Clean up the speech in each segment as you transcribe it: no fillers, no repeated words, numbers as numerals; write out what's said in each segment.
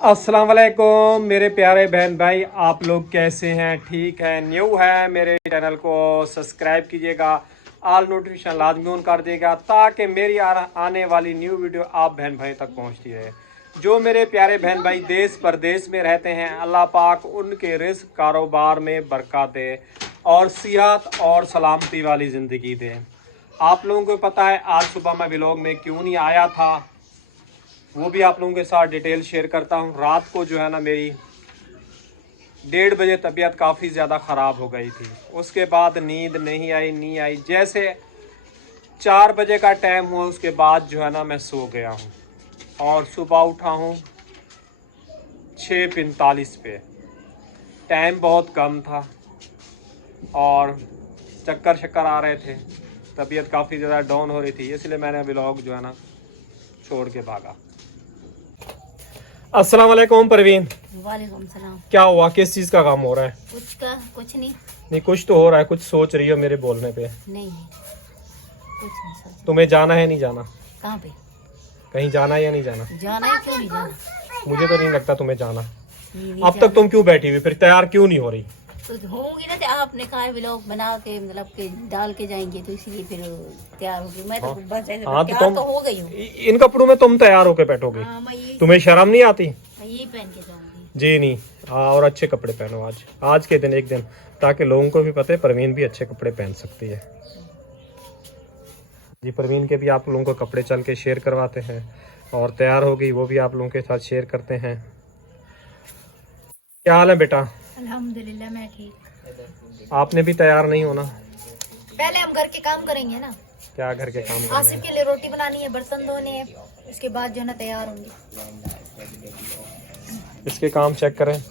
अस्सलाम वालेकुम मेरे प्यारे बहन भाई, आप लोग कैसे हैं? ठीक है? न्यू है मेरे चैनल को सब्सक्राइब कीजिएगा, ऑल नोटिफिकेशन लाजमी ऑन कर दिएगा ताकि मेरी आने वाली न्यू वीडियो आप बहन भाई तक पहुंचती रहे। जो मेरे प्यारे बहन भाई देश परदेश में रहते हैं, अल्लाह पाक उनके रिस्क कारोबार में बरकत दे और सिहत और सलामती वाली ज़िंदगी दे। आप लोगों को पता है आज सुबह मैं व्लॉग में क्यों नहीं आया था, वो भी आप लोगों के साथ डिटेल शेयर करता हूँ। रात को जो है ना मेरी 1:30 बजे तबीयत काफ़ी ज़्यादा ख़राब हो गई थी। उसके बाद नींद नहीं आई। जैसे 4 बजे का टाइम हुआ उसके बाद जो है ना मैं सो गया हूँ और सुबह उठा हूँ 6:45 पे। टाइम बहुत कम था और चक्कर आ रहे थे, तबीयत काफ़ी ज़्यादा डाउन हो रही थी, इसलिए मैंने व्लॉग जो है ना छोड़ के भागा। अस्सलाम वालेकुम परवीन। वालेकुम सलाम। क्या हुआ? किस चीज़ का काम हो रहा है? कुछ नहीं। नहीं, कुछ तो हो रहा है, कुछ सोच रही हो मेरे बोलने पे। नहीं कुछ नहीं सोच। तुम्हें जाना है नहीं जाना? कहाँ पे कहीं जाना है या नहीं जाना? जाना है, क्यों नहीं जाना? मुझे तो नहीं लगता तुम्हें जाना। नहीं अब तक तुम क्यों बैठी हुई, फिर तैयार क्यों नहीं हो रही? तो होंगी ना, तो आपने कहा व्लॉग बना के मतलब के डाल के जाएंगे तो इसलिए फिर तैयार होगी। मैं तो बस ऐसे हाँ, तैयार तो हो गई हूँ। इन कपड़ों में तुम तैयार होके बैठोगे? हाँ, मैं तुम्हें शर्म नहीं आती? यही पहन के जाऊंगी जी नहीं। हाँ, और अच्छे कपड़े पहनो आज के दिन, एक दिन, ताकि लोगों को भी पता है परवीन भी अच्छे कपड़े पहन सकती है। जी, परवीन के भी आप लोगों को कपड़े चल के शेयर करवाते हैं और तैयार हो गई वो भी आप लोगों के साथ शेयर करते हैं। क्या हाल है बेटा? अल्हम्दुलिल्लाह मैं ठीक। आपने भी तैयार नहीं होना? पहले हम घर के काम करेंगे ना। क्या घर के काम करने आसिफ हैं? के लिए रोटी बनानी है, बर्तन धोने हैं, उसके बाद जो है ना तैयार होंगे। इसके काम चेक करें,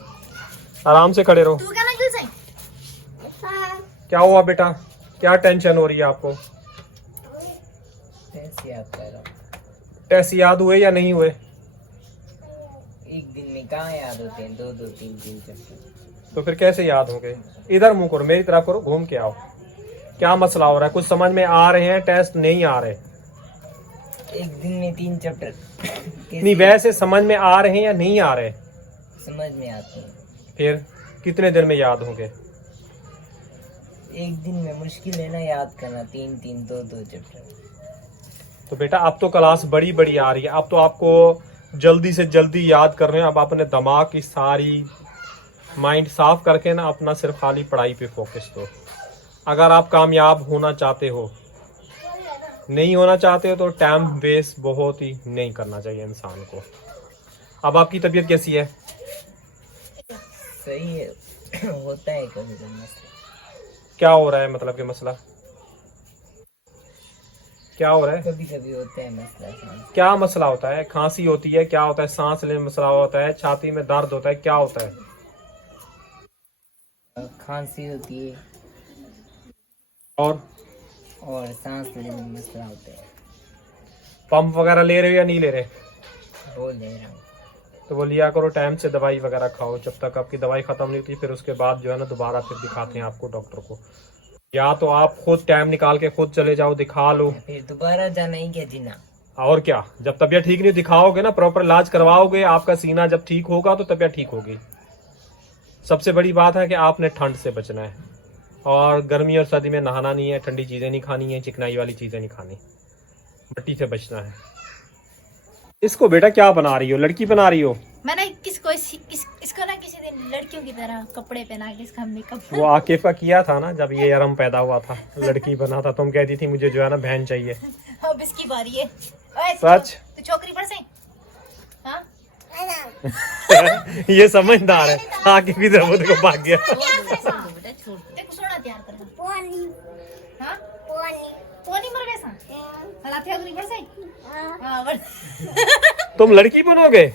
आराम से खड़े रहो। तू क्या ना गिल से? क्या हुआ बेटा? क्या टेंशन हो रही है आपको? टेस्ट याद हुए या नहीं हुए? एक दिन में कहाँ याद होते हैं, दो तीन चैप्टर। तो फिर कैसे याद होंगे? इधर मुंह करो, मेरी तरफ करो, घूम के आओ। क्या मसला हो रहा है? कुछ समझ में आ रहे हैं, टेस्ट नहीं आ रहे? एक दिन में 3 चैप्टर नहीं, वैसे समझ में आ रहे हैं या नहीं आ रहे? समझ में आते हैं। फिर कितने दिन में याद होंगे? एक दिन में मुश्किल है ना याद करना, 3 दो चैप्टर। तो बेटा अब तो क्लास बड़ी बड़ी आ रही है, अब तो आपको जल्दी से जल्दी याद कर रहे हैं। अब अपने दिमाग की सारी माइंड साफ करके ना अपना सिर्फ खाली पढ़ाई पे फोकस दो। अगर आप कामयाब होना चाहते हो, नहीं होना चाहते हो तो टाइम वेस्ट बहुत ही नहीं करना चाहिए इंसान को। अब आपकी तबीयत कैसी है? सही है होता है कभी कभी मसला। क्या हो रहा है? मतलब कि मसला क्या हो रहा है? कभी कभी होता है मसला। क्या मसला होता है? खांसी होती है? क्या होता है? सांस लेने में मसला होता है? छाती में दर्द होता है? क्या होता है? खांसी होती है और सांस लेने में मसला होता है। पंप वगैरह ले रहे हो या नहीं ले रहे? बोल दे रहा हूँ। तो वो लिया करो, टाइम से दवाई वगैरह खाओ। जब तक आपकी दवाई खत्म नहीं होती फिर उसके बाद जो है ना दोबारा फिर दिखाते हैं आपको डॉक्टर को। या तो आप खुद टाइम निकाल के खुद चले जाओ, दिखा लो। फिर दोबारा जाना ही क्या जीना। और क्या, जब तबीयत ठीक नहीं दिखाओगे ना, प्रॉपर इलाज करवाओगे, आपका सीना जब ठीक होगा तो तबीयत ठीक होगी। सबसे बड़ी बात है कि आपने ठंड से बचना है और गर्मी और सर्दी में नहाना नहीं है, ठंडी चीजें नहीं खानी है, चिकनाई वाली चीजें नहीं खानी, मिट्टी से बचना है। इसको बेटा क्या बना रही हो? लड़की बना रही हो? मैंने इसको ना किसी दिन लड़कियों की तरह कपड़े पहना के इसका मेकअप। वो आकिफा किया था ना जब ये अरम पैदा हुआ था, लड़की बना था, तुम कहती थी मुझे जो है ना बहन चाहिए। अब इसकी बारी है। ओए, सच? तू छोकरी पर से? हाँ? ये समझदार है। आकिफ की तरफ देखो भाग गया। बेटा छोड़, देखो सोना तैयार करना। हाँ? पोनी मर गया सा? हला छोकरी पर से? हाँ, तुम लड़की बनोगे?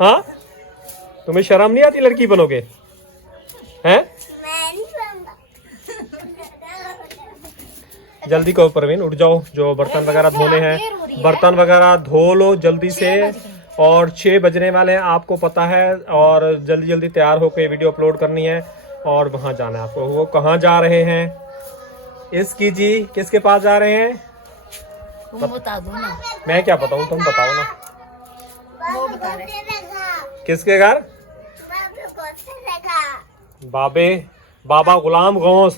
हाँ, तुम्हें शर्म नहीं आती? लड़की बनोगे हैं? जल्दी करो परवीन, उठ जाओ, जो बर्तन वगैरह धोने हैं बर्तन वगैरह धो लो जल्दी से। और 6 बजने वाले हैं आपको पता है, और जल्दी जल्दी तैयार होकर वीडियो अपलोड करनी है और वहां जाना है आपको। वो कहाँ जा रहे हैं? इसकी जी किसके पास जा रहे हैं? तुम बता दो ना। मैं क्या बताऊं, तुम बताओ ना। वो बता रहे। किसके घर? बाबा गुलाम गौस।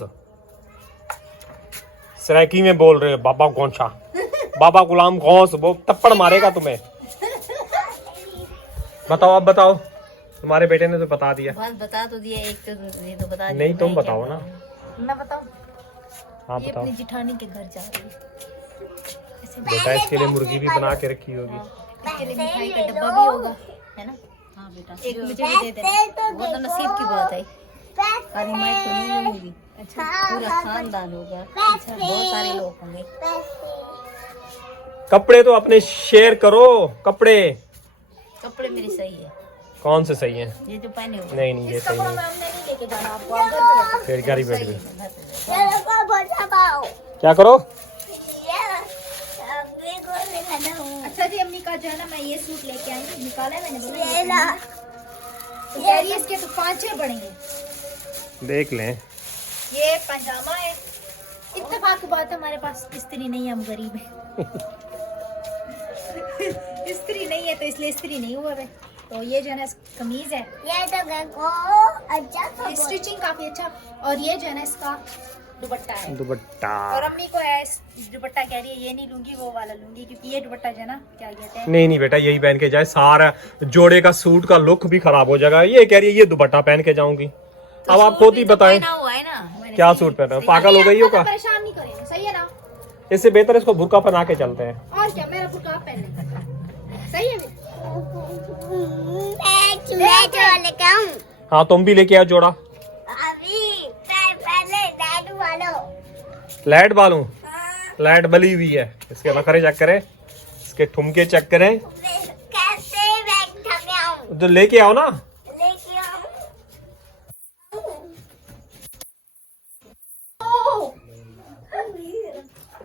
सराइकी में बोल रहे हो बाबा गौसा। बाबा गुलाम गौस, वो थप्पड़ मारेगा तुम्हें। बताओ, अब बताओ। तुम्हारे बेटे ने तो बता दिया। बस बता तो दिया, एक तो ये तो बता दिया। नहीं, तुम बताओ ना। मैं बताऊं? हाँ ये बताओ। अपनी जिठानी के घर जा रही है। बेटा इसके लिए मुर्गी भी बना के रखी होगी। इसके लिए मिठाई का डब्बा भी होगा, है ना? हाँ बेटा, एक मुझे भी दे देना। वो तो नसीब की बात है। खाली मैं तो नहीं होगी। अच्छा, पूरा खानदान होगा। अच्छा, बहुत सारे लोग होंगे। कपड़े तो अपने शेयर करो। कपड़े कपड़े मेरे सही है। कौन से सही हैं? ये जो पहने हुए। नहीं नहीं, ये इस सही कपड़ों नहीं में हमने नहीं लेके जाना आपको। आप घर पे फिर घर ही बैठ सही गए। है, घर पे बैठो। क्या करो? अच्छा जी, अम्मी का जो है ना, मैं ये सूट लेके आई हूँ। निकाला है मैंने, बोला तो कह रही है इसके तो 5-6 पड़ेंगे। देख लें। ये पजामा है। इत्तेफाक की बात है, हमारे पास स्त्री नहीं है, हम गरीब हैं। स्त्री नहीं है तो इसलिए स्त्री नहीं हुआ है। तो ये जो है ना कमीज है, ये तो अच्छा स्टिचिंग काफी अच्छा। और ये जो है ना इसका दुपट्टा है। दुपट्टा। और अम्मी को है दुपट्टा, कह रही है ये नहीं लूंगी, वो वाला लूंगी, क्योंकि ये दुपट्टा जो है ना, क्या कहते हैं। नहीं नहीं बेटा, यही पहन के जाए। सारा जोड़े का सूट का लुक भी खराब हो जाएगा। ये कह रही है ये दुपट्टा पहन के जाऊंगी। तो अब आप खुद ही बताएं। हुआ है ना, क्या सूट पहना है? पागल हो गई हो का? परेशान नहीं करें, सही है ना? इससे बेहतर इसको बुर्का पहना के चलते हैं। और क्या, मेरा बुर्का आप पहन लेंगे, सही है? हाँ, तुम भी लेके आओ जोड़ा। लाइट बालू, लाइट बली हुई है। इसके नखरे चेक करें, इसके ठुमके चेक करें। तो लेके आओ ना।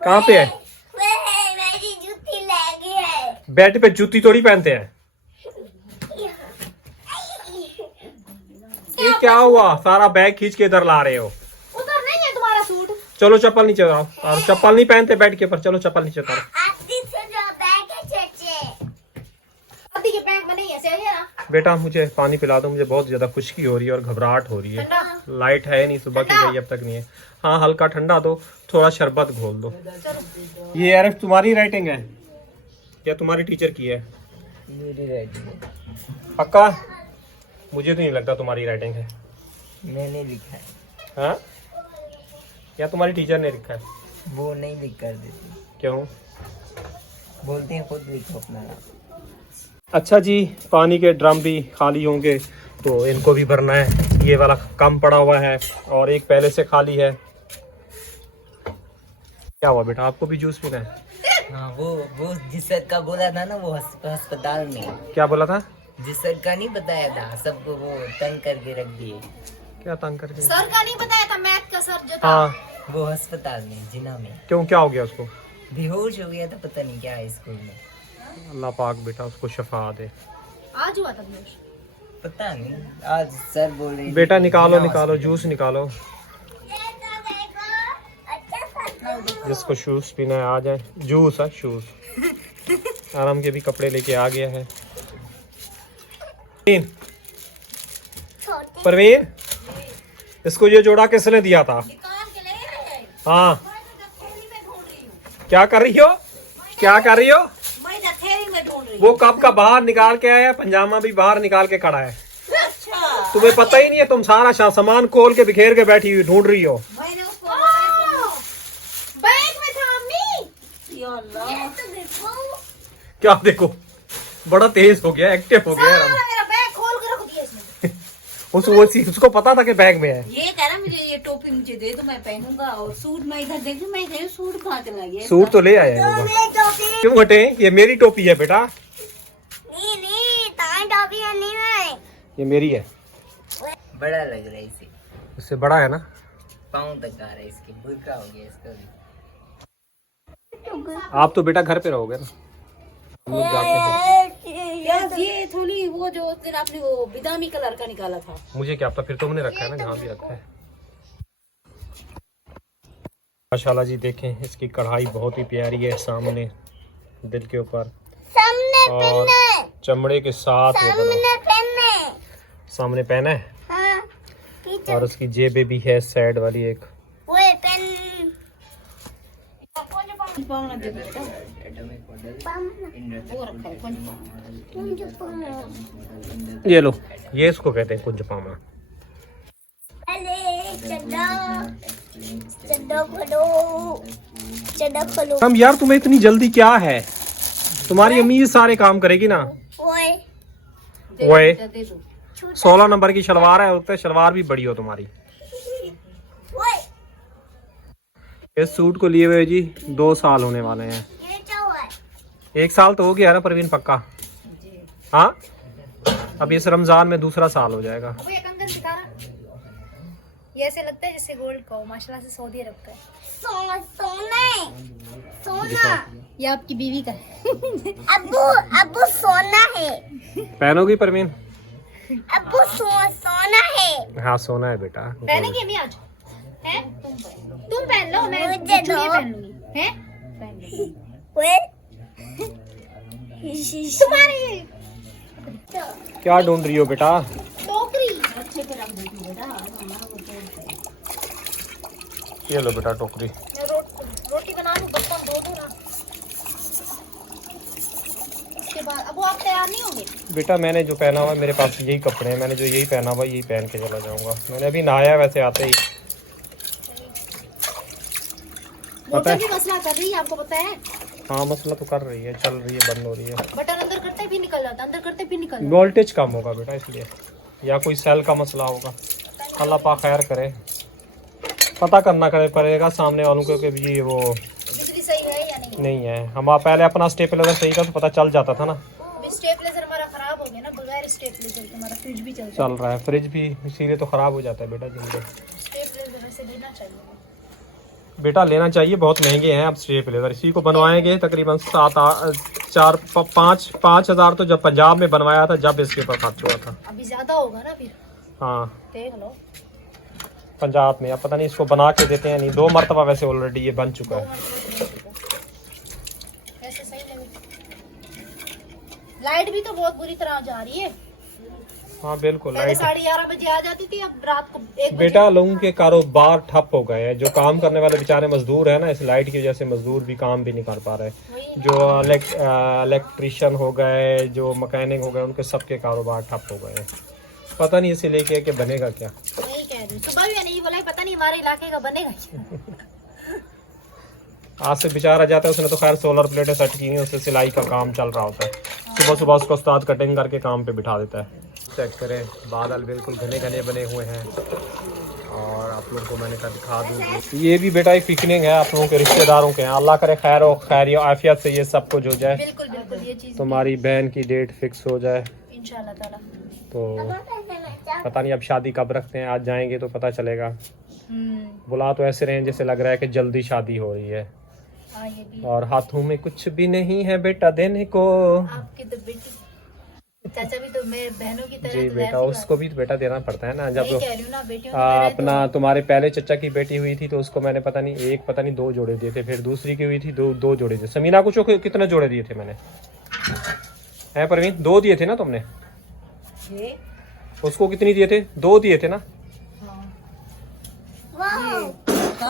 कहाँ पे है? मेरी जूती लगी है। बेड पे जूती थोड़ी पहनते हैं। ये क्या हुआ? सारा बैग खींच के इधर ला रहे हो। उधर नहीं है तुम्हारा सूट। चलो चप्पल नीचे उतारो। और चप्पल नहीं पहनते बेड के ऊपर। चलो चप्पल नीचे उतारो। आदि से जो बैग है चेचे। आदि के बैंक में नहीं है, सही है ना? बेटा मुझे पानी पिला दो। मुझे बहुत ज्यादा खुश्की हो रही है और घबराहट हो रही है। ठंडा। लाइट है नहीं, सुबह की गई, अब तक नहीं है। हाँ, हल्का ठंडा दो, थोड़ा शरबत घोल दो। ये यार तुम्हारी राइटिंग है या तुम्हारी टीचर की है? मेरी राइटिंग है। पक्का? मुझे तो नहीं लगता तुम्हारी राइटिंग है। मैंने लिखा है। हाँ, या तुम्हारी टीचर ने लिखा है? वो नहीं लिख कर देती, क्यों? बोलते हैं खुद लिखो अपना नाम। अच्छा जी, पानी के ड्रम भी खाली होंगे तो इनको भी भरना है। ये वाला कम पड़ा हुआ है और एक पहले से खाली है। क्या हुआ बेटा, आपको भी जूस पीना है? हाँ, वो जिस सर का बोला था ना, वो अस्पताल में। क्या बोला था? जिस सर का नहीं बताया था, सबको वो तंग करके रख दिए। क्या तंग करके? सर का नहीं बताया था, मैथ का सर जो था। हाँ, वो अस्पताल में, जिना में। क्यों, क्या हो गया उसको? बेहोश हो गया था, पता नहीं क्या है स्कूल में। अल्लाह पाक बेटा उसको शफा दे। आज हुआ था बेहोश। पता नहीं, आज सर बोल रहे बेटा निकालो निकालो, जूस निकालो। जिसको शूज पीना है आ जाए। जूस है, शूज। आराम के भी कपड़े लेके आ गया है। परवीन, इसको ये जोड़ा किसने दिया था? हाँ, क्या कर रही हो? क्या कर रही हो? वो कब का बाहर निकाल के आया, पंजामा भी बाहर निकाल के खड़ा है। तुम्हें पता ही नहीं है, तुम सारा सामान खोल के बिखेर के बैठी हुई ढूंढ रही हो। बैग में था अम्मी। क्या देखो, बड़ा तेज हो गया, एक्टिव हो गया। सारा मेरा बैग खोल के रख दिया इसने। उसको पता था कि बैग में है। ये कह रहा मुझे ये टोपी मुझे दे दो, मैं पहनूंगा। और सूट मैं इधर देखूं, मैं कह सूट कहाँ चला गया? सूट तो ले आया है बाबा। क्यों हटे? ये मेरी टोपी है बेटा। ये मेरी है। बड़ा लग रहा है इसे। इससे बड़ा है ना? पाँव तक आ रहा है इसके, बुरका हो गया इसका भी। आप तो बेटा घर पे रहोगे ना, हम लोग जाते हैं। यार ये थोड़ी वो जो उस दिन आपने वो बिदामी कलर का निकाला था। मुझे क्या पता, फिर तुमने रखा है ना, जहाँ भी रखा है। माशाल्लाह जी, देखें इसकी कढ़ाई बहुत ही प्यारी है, सामने दिल के ऊपर। और चमड़े के साथ वो बना। सामने पहना है और उसकी जेबें भी है साइड वाली एक। पावना दे बेटा वो रखा है ये लो, ये इसको कहते हैं कुंज पावना। हम यार तुम्हें इतनी जल्दी क्या है? तुम्हारी अम्मी ये सारे काम करेगी ना। ओए 16 नंबर की शलवार है, उससे शलवार भी बड़ी हो तुम्हारी। इस सूट को लिए हुए जी 2 साल होने वाले हैं। 1 साल तो हो गया ना परवीन पक्का? हाँ, अब इस रमजान में दूसरा साल हो जाएगा। वो ये कंगन दिखा रहा, ये ऐसे लगता है जैसे गोल्ड का हो, माशाल्लाह से सऊदी अरब का है। सोना ये आपकी बीवी का है। अब्बू सोना है। पहनोगी परवीन? अब्बू सोना है। हाँ सोना है बेटा। पहनेंगे अम्मी आज? हैं? तुम पहन लो, मैं मुझे बिच्छू दो। ये पहन लूंगी। हैं? तुम्हारे क्या ढूंढ रही हो बेटा? टोकरी। ये लो बेटा टोकरी। मैं रोटी बना लूं, बर्तन धो दूं ना। उसके बाद अब वो आप तैयार नहीं होंगे? बेटा मैंने जो पहना हुआ है, मेरे पास यही कपड़े हैं, मैंने जो यही पहना हुआ यही पहन के चला जाऊंगा। मैंने अभी नहाया वैसे आते ही। पता मोटर है? भी मसला कर रही है, आपको पता है? हाँ मसला तो कर रही है, चल रही है, बंद हो रही है। बटन अंदर करते भी निकल जाता, अंदर करते भी निकल जाता। वोल्टेज कम होगा बेटा इसलिए, या कोई सेल का मसला होगा। अल्लाह पाक खैर करे। पता करना पड़ेगा सामने वालों को कि ये वो बिजली सही है या नहीं है। हम पहले अपना स्टेपलर सही था तो पता चल जाता था ना। अभी स्टेपलेजर हमारा खराब हो गया ना, बगैर स्टेपलेजर के हमारा फ्रिज भी चलता चल रहा है, फ्रिज भी इसीलिए तो खराब हो जाता है बेटा जल्दी। है। स्टेपलेजर वैसे लेना चाहिए। बेटा लेना चाहिए, बहुत महंगे हैं अब स्टेपलर। इसी को बनवाएंगे तकरीबन 5,000 तो जब पंजाब में बनवाया था जब इसके ऊपर खर्च हुआ था। अभी ज्यादा होगा ना फिर, हाँ देख लो। पंजाब में, अब पता नहीं इसको बना के देते हैं नहीं। 2 मरतबा वैसे ऑलरेडी ये बन चुका है। ऐसे सही लगे। लाइट भी तो बहुत बुरी तरह जा रही है। हाँ बिल्कुल पहले लाइट। 11:30 बजे आ जाती थी, अब रात को 1 बजे। बेटा लोगों के कारोबार ठप हो गए हैं। जो काम करने वाले बेचारे मजदूर है ना, इस लाइट की वजह से मजदूर भी काम भी नहीं कर पा रहे। जो इलेक्ट्रिशियन हो गए, जो मैकेनिक हो गए, उनके सबके कारोबार ठप हो गए हैं। पता नहीं इसे लेके कि बनेगा क्या। वही कह रही हूँ, सुबह भी नहीं बोला, पता नहीं हमारे इलाके का बनेगा क्या। आज से बेचारा जाता है, उसने तो खैर सोलर प्लेटें सेट की हैं, उससे सिलाई का काम चल रहा होता है। सुबह सुबह उसको उस्ताद कटिंग करके काम पे बिठा देता है। चेक करें, बादल बिल्कुल घने घने बने हुए हैं और आप लोगों को मैंने कहा दिखा दूँ। ये भी बेटा एक पिकनिक है, आप लोगों के रिश्तेदारों के हैं। अल्लाह करे खैर और आफियत से ये सब कुछ हो जाए, बिल्कुल बिल्कुल, ये चीज तुम्हारी बहन की डेट फिक्स हो जाए। इंशाल्लाह ताला। तो पता नहीं अब शादी कब रखते हैं, आज जाएंगे तो पता चलेगा। बुला तो ऐसे रहे हैं जैसे लग रहा है कि जल्दी शादी हो रही है। हाँ ये भी। और हाथों में कुछ भी नहीं है बेटा देने को। आपकी तो बेटी, चाचा भी तो मेरे बहनों की तरह। जी तो बेटा, वैसी उसको भी तो बेटा देना पड़ता है ना। जब वही कह रही हूँ ना, बेटियों की तरह अपना तुम्हारे पहले चचा की बेटी हुई थी तो उसको मैंने पता नहीं 2 जोड़े दिए थे। फिर दूसरी की हुई थी, दो जोड़े दिए। समीना को कितने जोड़े दिए थे मैंने? है परवीन, 2 दिए थे ना तुमने? ये उसको कितनी दिए थे? 2 दिए थे ना।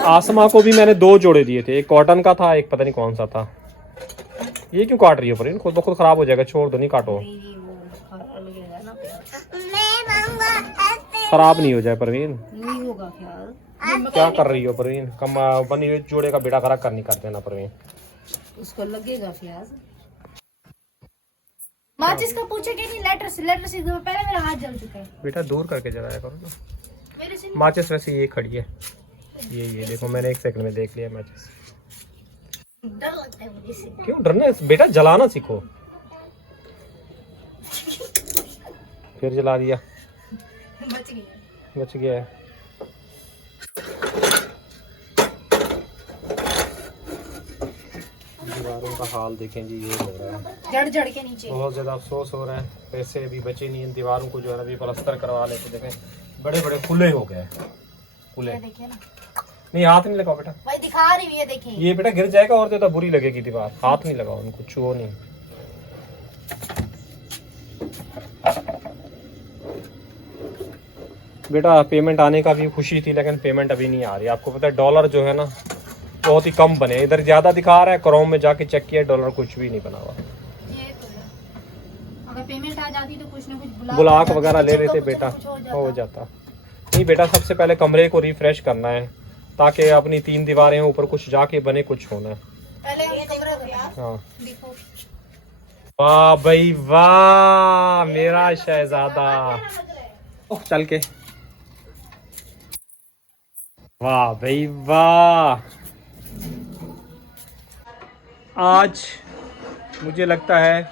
आसमा को भी मैंने 2 जोड़े दिए थे, एक कॉटन का था, एक पता नहीं कौन सा था। ये क्यों काट रही हो परवीन? खुद ब खुद खराब हो जाएगा, छोड़ दो, नहीं काटो। खराब नहीं हो जाए परवीन। नहीं होगा ख्याल, क्या कर रही हो परवीन? कम बनी हुई जोड़े का बेड़ा खराब नहीं करते ना परवीन। उसको लगेगा प्याज। माचिस का पूछे कि नहीं, लेटर से पहले मेरा हाथ जल चुका है। बेटा दूर करके जलाया करो ना। मेरे से माचिस वैसे ये खड़ी है, ये देखो मैंने 1 सेकंड में देख लिया माचिस। डर लगता है मुझे इससे। क्यों डरना है बेटा, जलाना सीखो। फिर जला दिया, बच गई। बच गया है। दीवारों का हाल देखें जी, ये हो रहा है। जड़ जड़ के नीचे। बहुत ज्यादा अफसोस हो रहा है, पैसे अभी बचे नहीं। इन दीवारों को जो है ना अभी प्लास्टर करवा लेते। देखें बड़े बड़े खुले हो गए, खुले। ये देखिए ना, नहीं हाथ नहीं लगाओ बेटा, भाई दिखा रही है, देखिए। ये बेटा गिर जाएगा और ज्यादा बुरी लगेगी दीवार। हाथ नहीं लगाओ उनको, छुओ नहीं। बेटा पेमेंट आने का भी खुशी थी, लेकिन पेमेंट अभी नहीं आ रही। आपको पता है डॉलर जो है ना बहुत ही कम बने, इधर ज़्यादा दिखा रहा है, क्रोम में जाके चेक किया डॉलर कुछ भी नहीं बना हुआ। ये तो है, अगर पेमेंट आ जाती तो कुछ ना कुछ ब्लॉक वगैरह ले लेते बेटा, हो जाता। नहीं बेटा, सबसे पहले कमरे को रिफ्रेश करना है ताकि अपनी 3 दीवारें ऊपर कुछ जाके बने, कुछ होना है। पहले कमरा बना। हाँ देखो वाह भाई वाह, मेरा शहजादा। चल के वाह भाई वाह। आज मुझे लगता है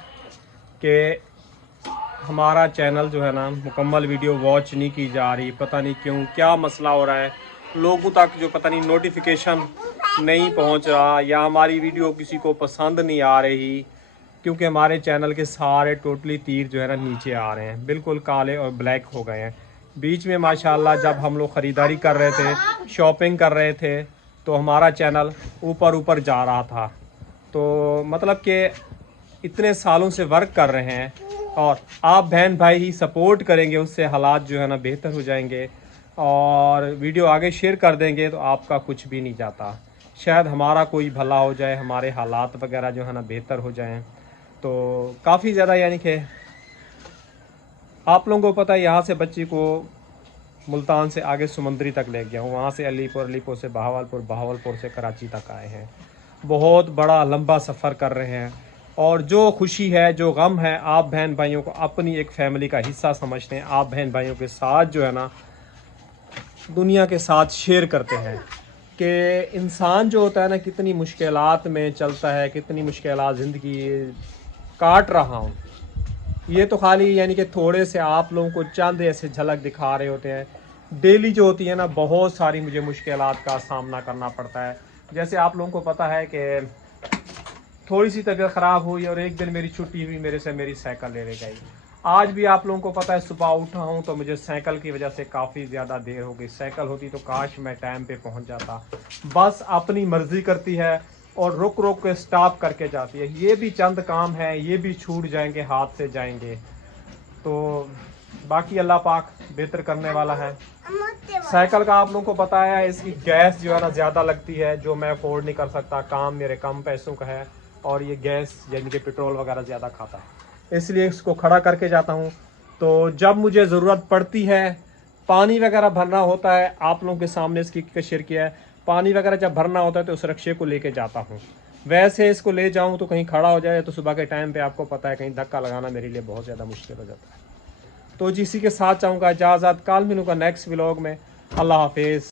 कि हमारा चैनल जो है ना मुकम्मल वीडियो वॉच नहीं की जा रही, पता नहीं क्यों, क्या मसला हो रहा है। लोगों तक जो पता नहीं नोटिफिकेशन नहीं पहुंच रहा, या हमारी वीडियो किसी को पसंद नहीं आ रही, क्योंकि हमारे चैनल के सारे टोटली तीर जो है ना नीचे आ रहे हैं, बिल्कुल काले और ब्लैक हो गए हैं। बीच में माशाल्लाह जब हम लोग ख़रीदारी कर रहे थे, शॉपिंग कर रहे थे, तो हमारा चैनल ऊपर ऊपर जा रहा था। तो मतलब कि इतने सालों से वर्क कर रहे हैं और आप बहन भाई ही सपोर्ट करेंगे, उससे हालात जो है ना बेहतर हो जाएंगे, और वीडियो आगे शेयर कर देंगे तो आपका कुछ भी नहीं जाता। शायद हमारा कोई भला हो जाए, हमारे हालात वगैरह जो है ना बेहतर हो जाएं। तो काफ़ी ज़्यादा यानी कि आप लोगों को पता है, यहाँ से बच्ची को मुल्तान से आगे समंदरी तक ले गया हूँ, वहाँ से अलीपुर, अलीपुर से बहावलपुर, बहावलपुर से कराची तक आए हैं। बहुत बड़ा लंबा सफ़र कर रहे हैं, और जो खुशी है, जो गम है, आप बहन भाइयों को अपनी एक फैमिली का हिस्सा समझते हैं। आप बहन भाइयों के साथ जो है ना दुनिया के साथ शेयर करते हैं कि इंसान जो होता है ना कितनी मुश्किलात में चलता है, कितनी मुश्किलात ज़िंदगी काट रहा हूँ। ये तो खाली यानी कि थोड़े से आप लोगों को चंद ऐसे झलक दिखा रहे होते हैं। डेली जो होती है ना बहुत सारी मुझे मुश्किलात का सामना करना पड़ता है। जैसे आप लोगों को पता है कि थोड़ी सी तबीयत ख़राब हुई और एक दिन मेरी छुट्टी हुई, मेरे से मेरी साइकिल ले गई। आज भी आप लोगों को पता है सुबह उठा हूँ तो मुझे साइकिल की वजह से काफ़ी ज़्यादा देर हो गई। साइकिल होती तो काश मैं टाइम पे पहुँच जाता। बस अपनी मर्ज़ी करती है और रुक रुक के स्टॉप करके जाती है। ये भी चंद काम है, ये भी छूट जाएंगे, हाथ से जाएंगे। तो बाकी अल्लाह पाक बेहतर करने वाला है। साइकिल का आप लोगों को पता है इसकी गैस जो है ना ज़्यादा लगती है, जो मैं अफोर्ड नहीं कर सकता। काम मेरे कम पैसों का है और ये गैस यानी कि पेट्रोल वगैरह ज़्यादा खाता है, इसलिए इसको खड़ा करके जाता हूँ। तो जब मुझे ज़रूरत पड़ती है, पानी वगैरह भरना होता है, आप लोगों के सामने इसकी शेयर किया है, पानी वगैरह जब भरना होता है तो उस रक्शे को लेके जाता हूँ। वैसे इसको ले जाऊँ तो कहीं खड़ा हो जाए तो सुबह के टाइम पे आपको पता है कहीं धक्का लगाना मेरे लिए बहुत ज़्यादा मुश्किल हो जाता है। तो जिसी के साथ चाहूँगा इजाज़त, कल मिलूँगा नेक्स्ट व्लॉग में। अल्लाह हाफिज़।